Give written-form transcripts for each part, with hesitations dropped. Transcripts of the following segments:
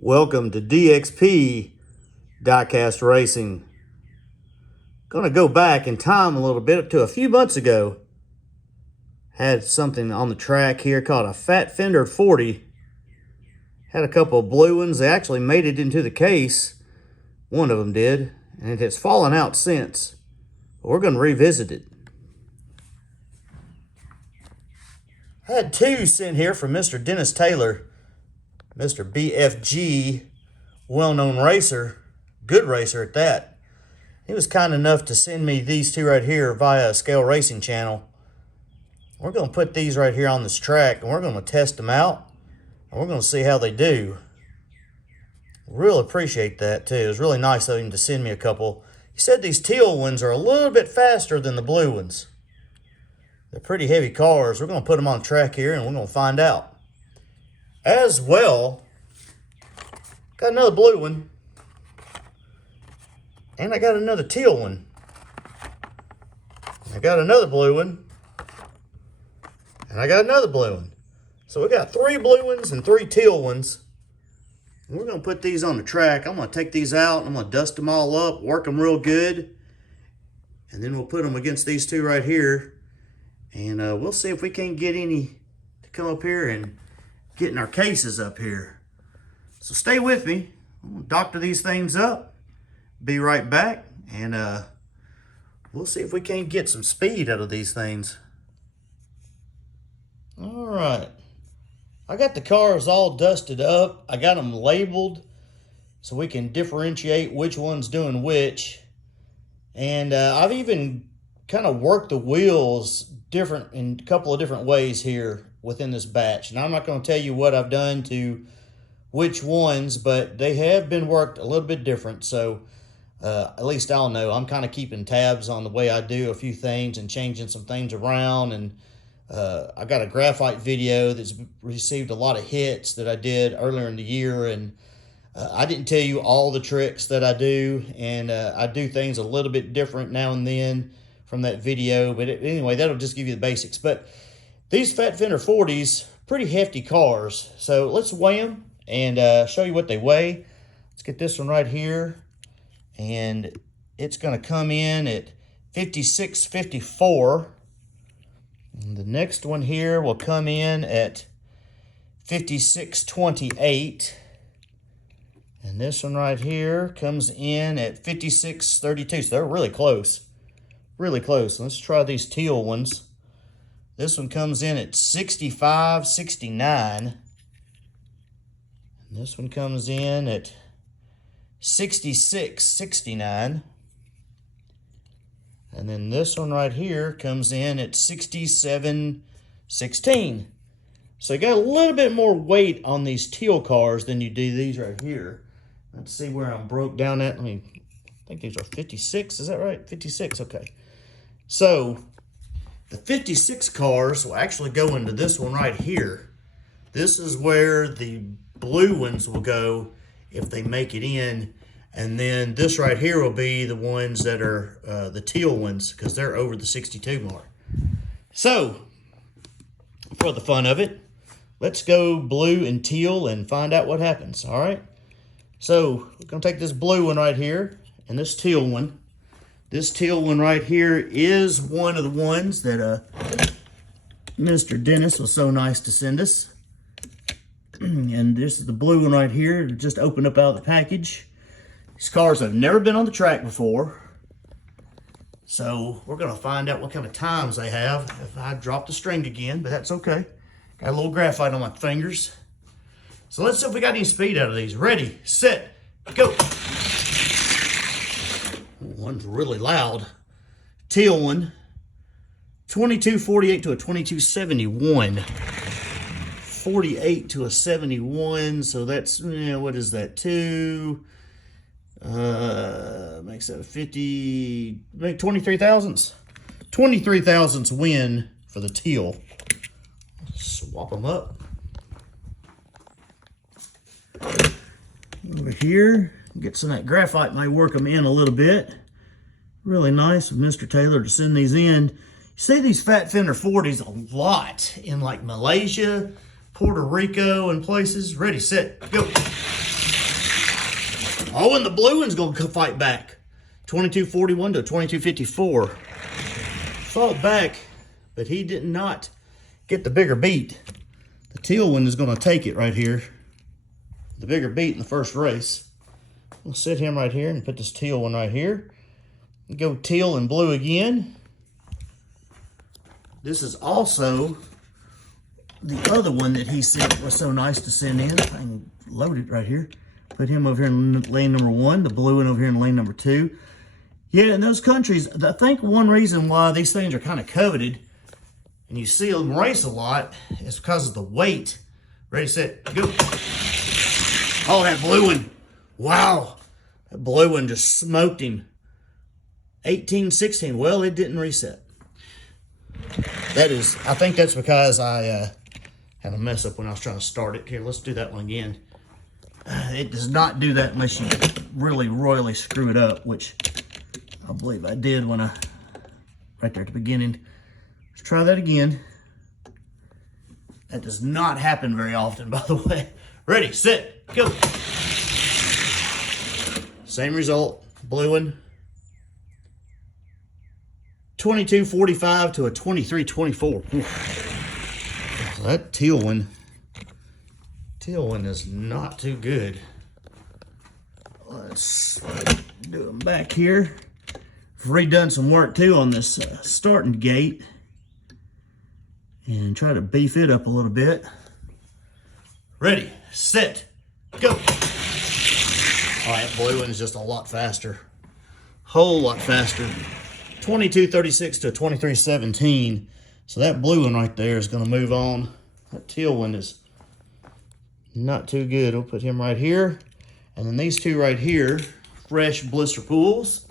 Welcome to DXP Diecast Racing. Gonna go back in time a little bit to a few months ago. Had something on the track here called a Fat Fendered 40. Had a couple of blue ones. They actually made it into the case. One of them did, and it has fallen out since. But we're gonna revisit it. Had two sent here from Mr. Dennis Taylor. Mr. BFG, well-known racer, good racer at that. He was kind enough to send me these two right here via a Scale Racing channel. We're going to put these right here on this track, and we're going to test them out, and we're going to see how they do. Really appreciate that, too. It was really nice of him to send me a couple. He said these teal ones are a little bit faster than the blue ones. They're pretty heavy cars. We're going to put them on the track here, and we're going to find out. As well, got another blue one, and I got another teal one. I got another blue one, and I got another blue one. So we got 3 blue ones and 3 teal ones. And we're going to put these on the track. I'm going to take these out. I'm going to dust them all up, work them real good, and then we'll put them against these two right here. And we'll see if we can't get any to come up here and getting our cases up here. So stay with me. I'm gonna doctor these things up. Be right back, and we'll see if we can't get some speed out of these things. All right. I got the cars all dusted up. I got them labeled so we can differentiate which one's doing which. And I've even kind of worked the wheels different in a couple of different ways here within this batch. And I'm not going to tell you what I've done to which ones, but they have been worked a little bit different. So at least I'll know. I'm kind of keeping tabs on the way I do a few things and changing some things around. And I got a graphite video that's received a lot of hits that I did earlier in the year. And I didn't tell you all the tricks that I do. And I do things a little bit different now and then from that video. But anyway, that'll just give you the basics. But these Fat Fender 40s, pretty hefty cars. So let's weigh them and show you what they weigh. Let's get this one right here. And it's going to come in at 56.54. And the next one here will come in at 56.28. And this one right here comes in at 56.32. So they're really close. Really close. Let's try these teal ones. This one comes in at 65.69. And this one comes in at 66.69. And then this one right here comes in at 67.16. So you got a little bit more weight on these teal cars than you do these right here. Let's see where I'm broke down at. I think these are 56. Is that right? 56. Okay. So the 56 cars will actually go into this one right here. This is where the blue ones will go if they make it in. And then this right here will be the ones that are the teal ones because they're over the 62 mark. So, for the fun of it, let's go blue and teal and find out what happens, all right? So, we're going to take this blue one right here and this teal one. This teal one right here is one of the ones that Mr. Dennis was so nice to send us. And this is the blue one right here. Just opened up out of the package. These cars have never been on the track before. So we're going to find out what kind of times they have if I drop the string again, but that's okay. Got a little graphite on my fingers. So let's see if we got any speed out of these. Ready, set, go. One's really loud. Teal one, 22.48 to a 22.71. 48 to a 71, so that's, what is that, 2, makes that a 50, make 23 thousandths. 23 thousandths win for the teal. Swap them up. Over here, get some of that graphite, might work them in a little bit. Really nice of Mr. Taylor to send these in. You see these Fat Fender 40s a lot in like Malaysia, Puerto Rico, and places. Ready, set, go. Oh, and the blue one's going to fight back. 2241 to 2254. Fought back, but he did not get the bigger beat. The teal one is going to take it right here. The bigger beat in the first race. We'll sit him right here and put this teal one right here. Go teal and blue again. This is also the other one that he said was so nice to send in. I can load it right here. Put him over here in lane number 1, the blue one over here in lane number 2. Yeah, in those countries, I think one reason why these things are kind of coveted and you see them race a lot is because of the weight. Ready, set, go. Oh, that blue one. Wow. That blue one just smoked him. 18-16. Well, it didn't reset. That is, I think that's because I had a mess up when I was trying to start it. Here, let's do that one again. It does not do that unless you really royally screw it up, which I believe I did when right there at the beginning. Let's try that again. That does not happen very often, by the way. Ready, set, go. Same result, blue one. 2245 to a 2324. That teal one is not too good. Let's do them back here. I've redone some work too on this starting gate and try to beef it up a little bit. Ready, set, go. All right, blue one is just a lot faster. Whole lot faster. 2236 to 2317. So that blue one right there is going to move on. That teal one is not too good. We'll put him right here. And then these two right here, fresh blister pools.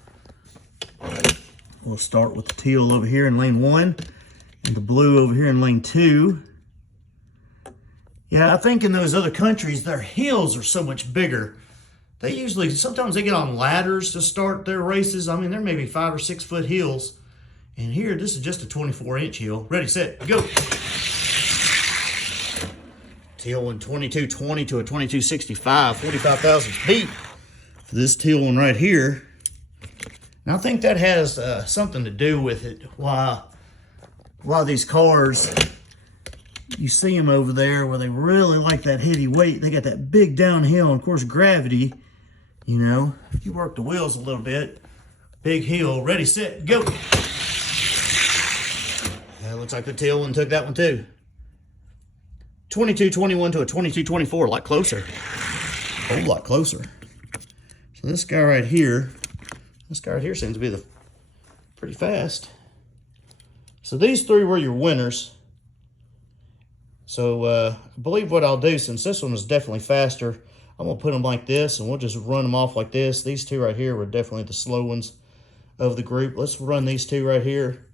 We'll start with the teal over here in lane 1 and the blue over here in lane 2. Yeah, I think in those other countries, their hills are so much bigger. They usually, sometimes they get on ladders to start their races. I mean, there may be 5 or 6 foot hills. And here, this is just a 24-inch hill. Ready, set, go. Teal one, 2220 to a 2265, 45,000 feet for this teal one right here. And I think that has something to do with it. Why these cars, you see them over there where they really like that heavy weight. They got that big downhill, and of course gravity, you know, if you work the wheels a little bit, big hill, ready, set, go. That looks like the teal one took that one too. 2221 to a 2224, a lot closer. A whole lot closer. So this guy right here seems to be pretty fast. So these three were your winners. So I believe what I'll do, since this one is definitely faster, I'm gonna put them like this and we'll just run them off like this. These two right here were definitely the slow ones of the group. Let's run these two right here.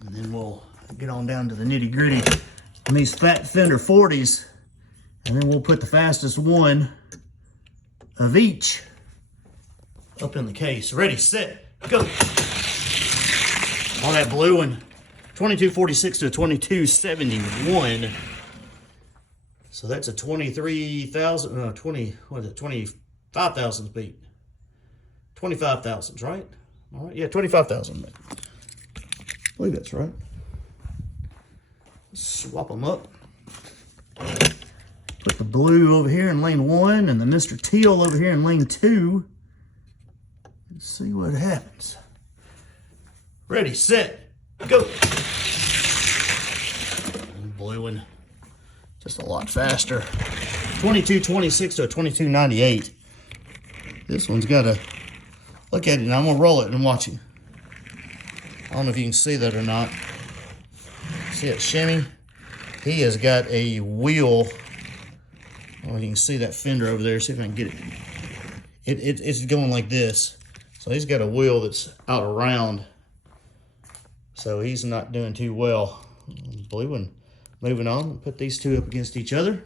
And then we'll get on down to the nitty gritty on these Fat Fender 40s. And then we'll put the fastest one of each up in the case. Ready, set, go. On that blue one, 2246 to 2271. So that's a 25,000 feet. 25,000, right? All right, yeah, 25,000. I believe that's right. Swap them up. Put the blue over here in lane 1 and the Mr. Teal over here in lane 2. Let's see what happens. Ready, set, go. Blue one, just a lot faster. 2226 to a 2298. This one's got to look at it, and I'm gonna roll it and watch it. I don't know if you can see that or not. See it shimmy? He has got a wheel. I don't know if you can see that fender over there. See if I can get it. It's going like this. So he's got a wheel that's out around. So he's not doing too well. Blue one. Moving on, put these two up against each other.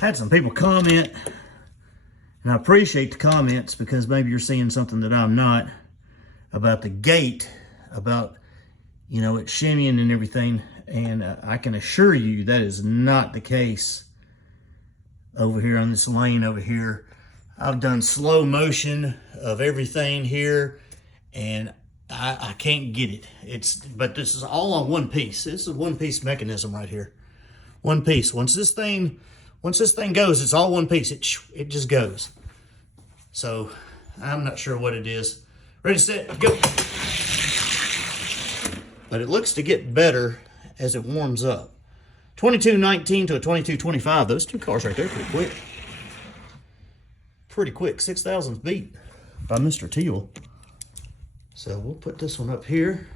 Had some people comment, and I appreciate the comments because maybe you're seeing something that I'm not, about the gate, about, you know, it shimmying and everything, and I can assure you that is not the case. over here on this lane over here. I've done slow motion of everything here, and I can't get it. But this is all on one piece. This is a one-piece mechanism right here. One piece. Once this thing goes, it's all one piece. It just goes. So I'm not sure what it is. Ready, set, go. But it looks to get better as it warms up. 2219 to a 2225. Those two cars right there pretty quick. Pretty quick. 6,000 beat by Mr. Teal. So we'll put this one up here.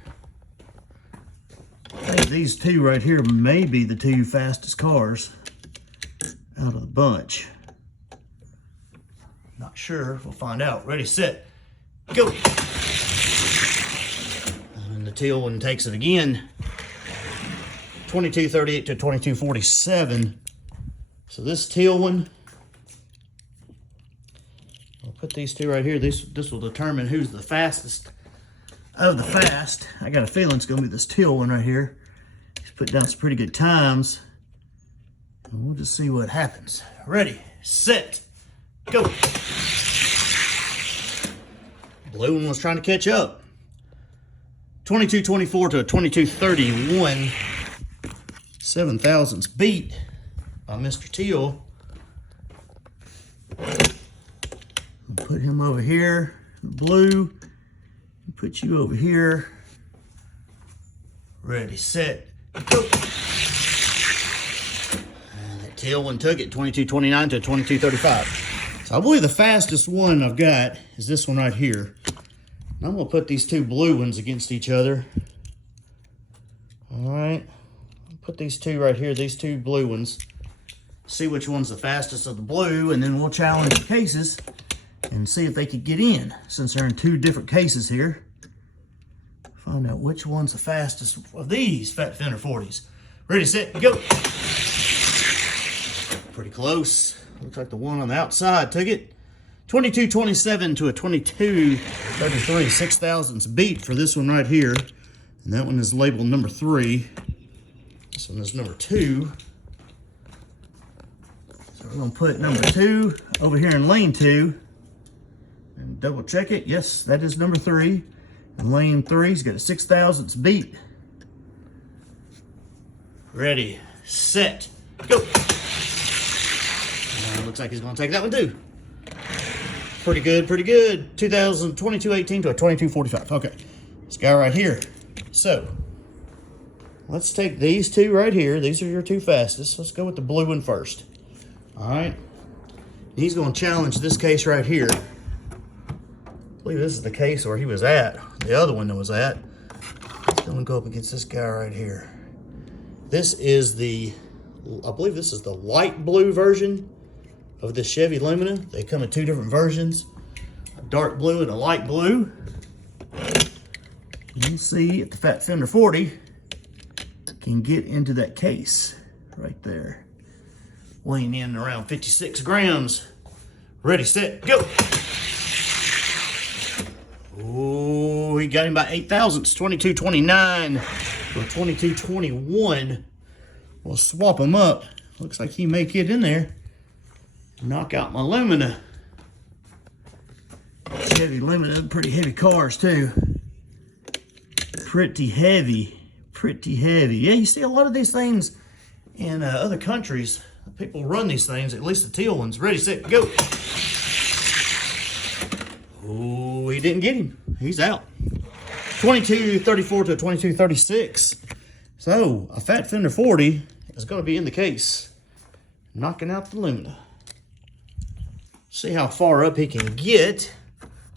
I think these two right here may be the two fastest cars out of the bunch. Not sure. We'll find out. Ready, set, go. And the Teal one takes it again. 2238 to 2247. So this Teal one, I'll put these two right here. This will determine who's the fastest of the fast. I got a feeling it's going to be this Teal one right here. He's put down some pretty good times. And we'll just see what happens. Ready, set, go. Blue one was trying to catch up. 2224 to a 2231. 7,000's beat by Mr. Teal. Put him over here, blue. Put you over here. Ready, set, go. And that Teal one took it, 2229 to 2235. So I believe the fastest one I've got is this one right here. And I'm gonna put these two blue ones against each other. All right. Put these two right here, these two blue ones. See which one's the fastest of the blue, and then we'll challenge the cases and see if they could get in, since they're in two different cases here. Find out which one's the fastest of these Fat Fender 40s. Ready, set, go. Pretty close. Looks like the one on the outside took it. 2227 to a 2233. 6,000's beat for this one right here. And that one is labeled number 3. This one is number 2. So we're going to put number 2 over here in lane 2 and double check it. Yes, that is number 3. And lane 3's got a 6,000's beat. Ready, set, go. Looks like he's going to take that one too. Pretty good, pretty good. 2218 to a 2245. Okay, this guy right here. So let's take these two right here. These are your two fastest. Let's go with the blue one first. All right. He's going to challenge this case right here. I believe this is the case where he was at. The other one that was at. He's going to go up against this guy right here. This is the, I believe this is the light blue version of the Chevy Lumina. They come in two different versions. A dark blue and a light blue. You'll see if the Fat Fender 40 can get into that case right there. Weighing in around 56 grams. Ready, set, go. Oh, he got him by 8 thousandths. 2229 or 2221. We'll swap them up. Looks like he may get in there. Knock out my Lumina. Chevy Lumina, pretty heavy cars too. Pretty heavy, pretty heavy. Yeah, you see a lot of these things in other countries. People run these things, at least the Teal ones. Ready, set, go. Oh, he didn't get him. He's out. 2234 to 2236. So, a Fat Fender 40 is going to be in the case, knocking out the Lumina. See how far up he can get.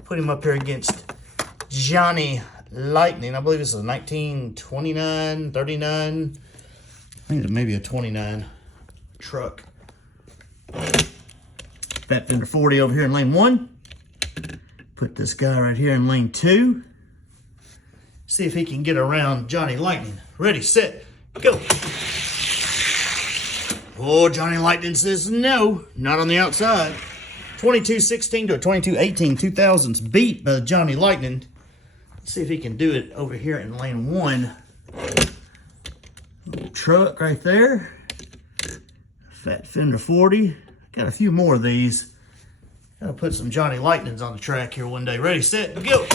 Put him up here against Johnny Lightning. I believe this is a 1929, 39. I think it's maybe a 29 truck. Fat Fender 40 over here in lane 1. Put this guy right here in lane 2. See if he can get around Johnny Lightning. Ready, set, go. Oh, Johnny Lightning says no, not on the outside. 2216 to a 2218. 2000's beat by Johnny Lightning. Let's see if he can do it over here in lane 1. Little truck right there. Fat Fender 40 Got a few more of these. Gotta put some Johnny Lightnings on the track here one day. Ready, set, go.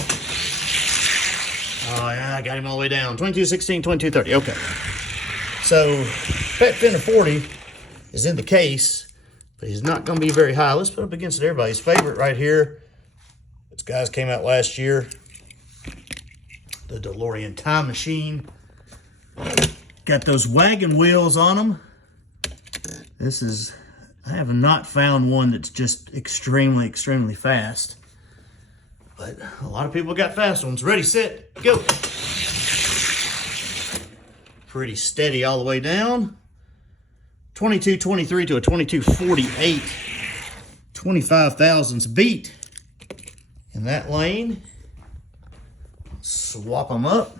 Oh yeah, I got him all the way down. 2216, 2230, okay. So, Fat Fender 40 is in the case, but he's not gonna be very high. Let's put up against everybody's favorite right here. This guy's came out last year. The DeLorean Time Machine. Got those wagon wheels on them. This is, I have not found one that's just extremely, extremely fast. But a lot of people got fast ones. Ready, set, go. Pretty steady all the way down. 2223 to a 2248. 25 thousandths beat in that lane. Swap them up.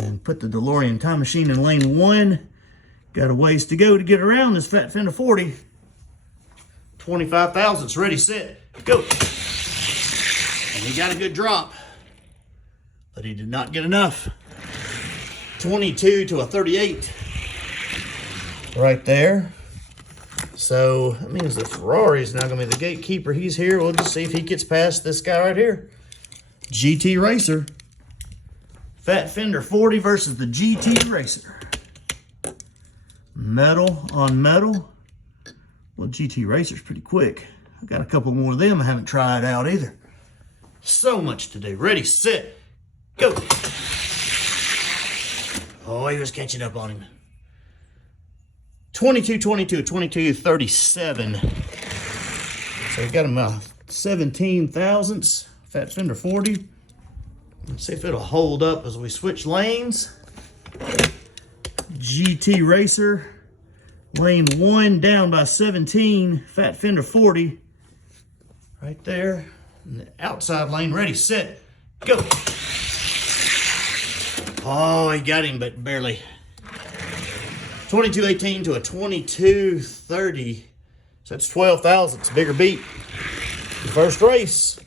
And put the DeLorean Time Machine in lane 1. Got a ways to go to get around this Fat Fender 40. 25 thousandths, ready, set, go. And he got a good drop, but he did not get enough. 22 to a 38. Right there. So that means the Ferrari is now going to be the gatekeeper. He's here. We'll just see if he gets past this guy right here. GT Racer. Fat Fender 40 versus the GT Racer. Metal on metal. Well, GT Racer's pretty quick. I've got a couple more of them I haven't tried out either. So much to do. Ready, set, go. Oh, he was catching up on him. 2222, 2237. So we got him 17 thousandths. Fat Fender 40. Let's see if it'll hold up as we switch lanes. GT Racer. Lane 1 down by 17. Fat Fender 40. Right there. In the outside lane. Ready, set, go. Oh, he got him, but barely. 2218 to a 2230. So that's 12 thousandths. Bigger beat. The first race.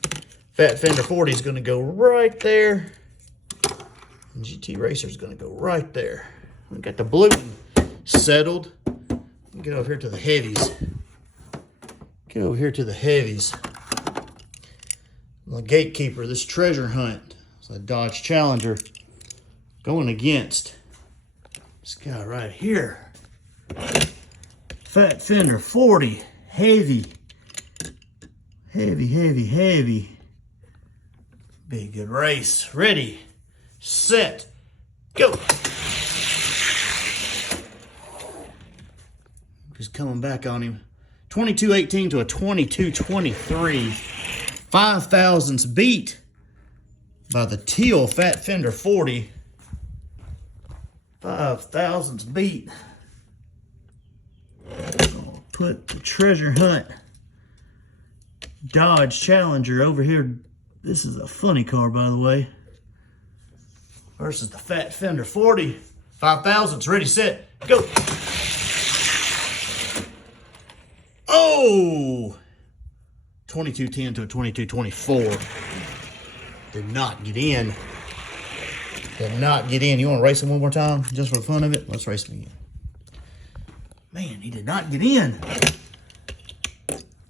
Fat Fender 40 is going to go right there. And GT Racer is going to go right there. We got the blue settled. Get over here to the heavies. Get over here to the heavies. The gatekeeper, this treasure hunt. It's a Dodge Challenger going against this guy right here. Fat Fender 40. Heavy. Heavy, heavy, heavy. Be a good race. Ready, set, go. He's coming back on him. 2218 to a 2223. 5 thousandths beat by the teal Fat Fender 40. 5 thousandths beat. I'll put the treasure hunt Dodge Challenger over here. This is a funny car, by the way. Versus the Fat Fender 40. 5 thousandths, ready, set, go. Oh! 2210 to a 2224. Did not get in. Did not get in. You want to race him one more time? Just for the fun of it? Let's race him again. Man, he did not get in.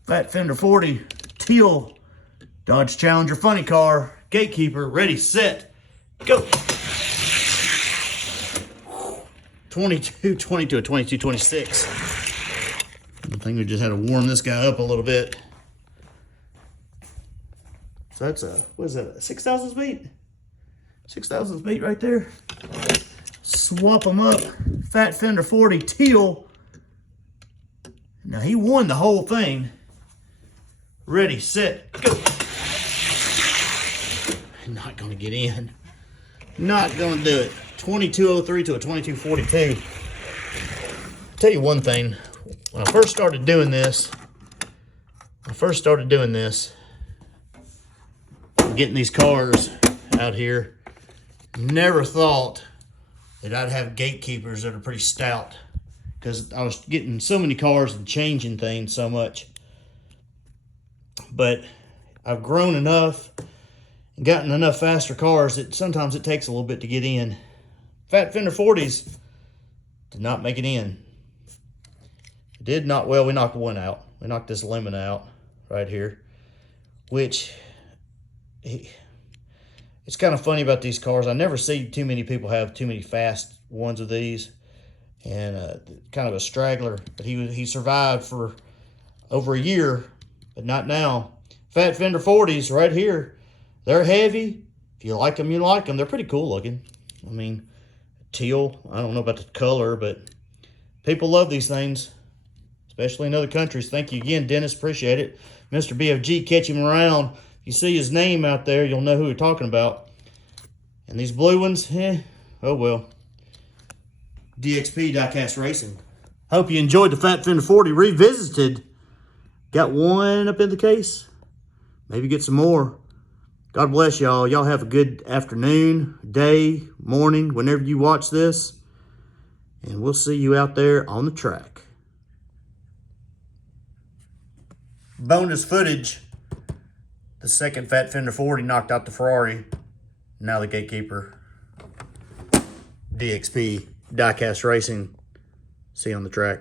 Fat Fender 40. Teal. Dodge Challenger funny car. Gatekeeper. Ready, set, go. 2220 to a 2226. I think we just had to warm this guy up a little bit. So that's a, what is that, 6 thousandths beat? 6 thousandths beat right there. Swap them up. Fat Fender 40 teal. Now he won the whole thing. Ready, set, go. Not gonna get in. Not gonna do it. 2203 to a 2242. I'll tell you one thing. When I first started doing this, getting these cars out here, never thought that I'd have gatekeepers that are pretty stout, because I was getting so many cars and changing things so much. But I've grown enough and gotten enough faster cars that sometimes it takes a little bit to get in. Fat Fender 40s did not make it in. Did not, well, we knocked one out. We knocked this lemon out right here, which it's kind of funny about these cars. I never see too many people have too many fast ones of these, and kind of a straggler. But he survived for over a year, but not now. Fat Fender 40s right here. They're heavy. If you like them, you like them. They're pretty cool looking. I mean, teal. I don't know about the color, but people love these things, especially in other countries. Thank you again, Dennis. Appreciate it. Mr. BFG, catch him around. If you see his name out there, you'll know who we're talking about. And these blue ones, oh well. DXP Diecast Racing. Hope you enjoyed the Fat Fender 40 revisited. Got one up in the case. Maybe get some more. God bless y'all. Y'all have a good afternoon, day, morning, whenever you watch this. And we'll see you out there on the track. Bonus footage. The second Fat Fender 40 knocked out the Ferrari. Now the Gatekeeper. DXP Diecast Racing. See you on the track.